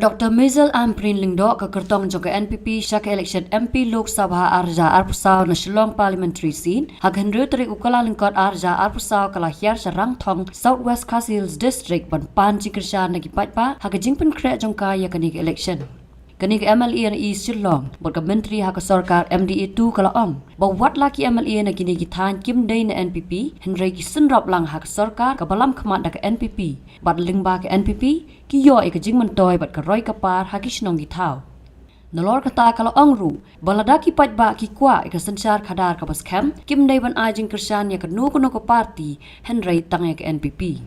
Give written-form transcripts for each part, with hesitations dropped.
Dr. Mizel Ampareen lingdo ke kertong juga NPP syaka election MP Lok Sabha Arja Arpusau na Shillong Parliamentary Scene hak henry teri ukala lingkot Arja Arpusau kalahir sarang thong Southwest Hills District pan Jingkrsha nagi patpa hak jingpen krek jongka ya kanik election. Kanik MLA na Shillong berka menteri hak sarkar MDA-II kalaong bawat laki MLA na kini gitan kim day na NPP henry ki Synrop lang hak sarkar kabalam kemat dak NPP bat lingba ke NPP Kyrwoh ke Jingmyntoi bat ke roi kapar haki shnong gitau. Nalor kata kalau angru baladaki patba ki kwa ke sensar khadar ke bas kem kim day ban ajing kersan ya ke nu kono ke parti henry tang ke NPP.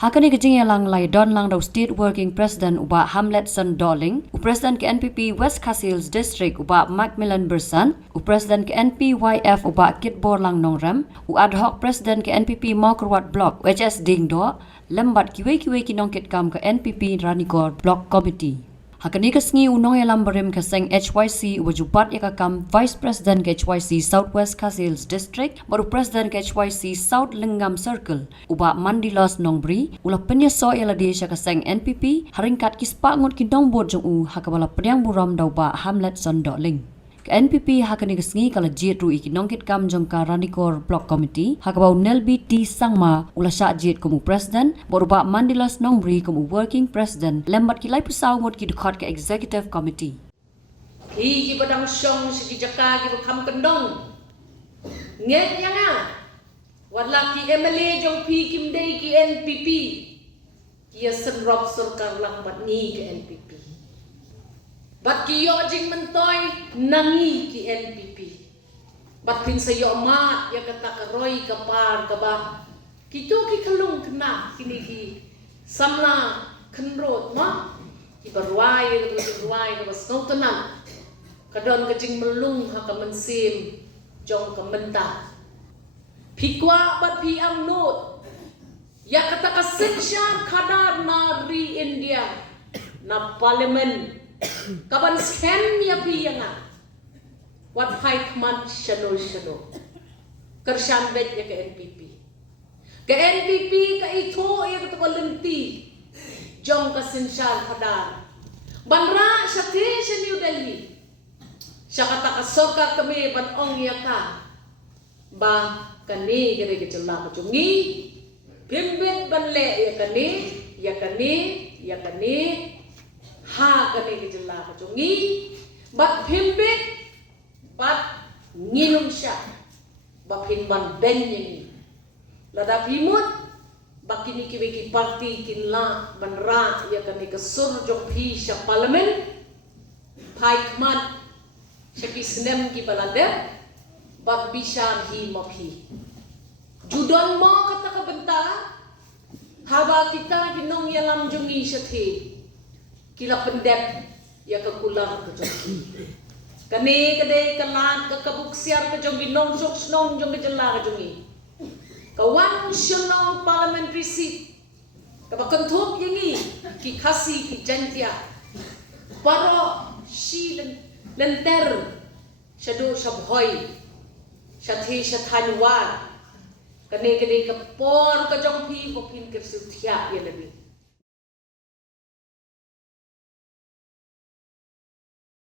Hakani ke jing lang lai don lang do state working president uba Hamlet Son Darling, u president ke NPP West Hills District uba Macmillan Bersan, u president ke NPYF uba Kyrwoh lang nongrem, u ad hoc president ke NPP Kyrwoh block HS Dingdo lembat kiwe kinong kitkam ke NPP Ranikor block committee. Hakani ke sengi unong elam berim ke seng HYC wajubat ya kam vice president ke HYC Southwest Hills District baru president ke HYC South Lengam Circle uba Mandilos Nongbri ulah penyeso ya ladi ke seng NPP haringkat kispa ngut kinong bot jong u hakabala penyang buram dau ba Hamlet Son Darling. Ke NPP hakani ke sengi kala jit ru ikinong kitkam jongka Ranikor block committee hakabau Nelbi Sangma ulah syak jit kumu president baru ba Mandilos Nongbri kumu working president lembat kilai pusau ngut ki dekat ke executive committee. Ki padang syong si jaka ki kham kendong nget nyanga wala ki MLA jong pi kim dei ki NPP ki Synrop sarkar lang bat ni ki NPP bat ki yo Jingmyntoi nangi ki NPP bat pin sayo mat ya kata karoi kapar kaba kitu ki kalung kena kini ki samla kenrot ma ki berwai ke basnau tenang kadon ke jing melung ha ka mensim jong ka mentah pikwa bat pi amnot ya kata ka seksyan khadar na ri India na parliament kaban skem ya pi yanga wat hai kman shano kershan bet ya ke NPP ka ito ya ka lenti jong ka sinsal khadar banra syati sa New Delhi siya kata ka sarkar kami ban ong ya ka ba kani gere ke jela ka jungi bimbit banle ya kani ha kani ke jela ka jungi bat bimbit bat nginum siya ba pinban ben ni lada pimut bakini ki parti kinla banra ya kani ke sur jong pi sya parliament paikman syaki senem ki balade bak bishar hi mapi judon mo kata ka benta haba kita ginong yalam jungi syati kila pendep ya ke kulang ke jongi kani kade kalan ke kabuksiar ke jongi nong sok snong jong ke jela ke jongi kawan Shillong Parliamentary Seat kabakantup yangi ki kasi ki jantia paro shi lenter shadu shabhoi shathi shathanwar kane kapor ka jong phi ko phin ke suthya ya nabi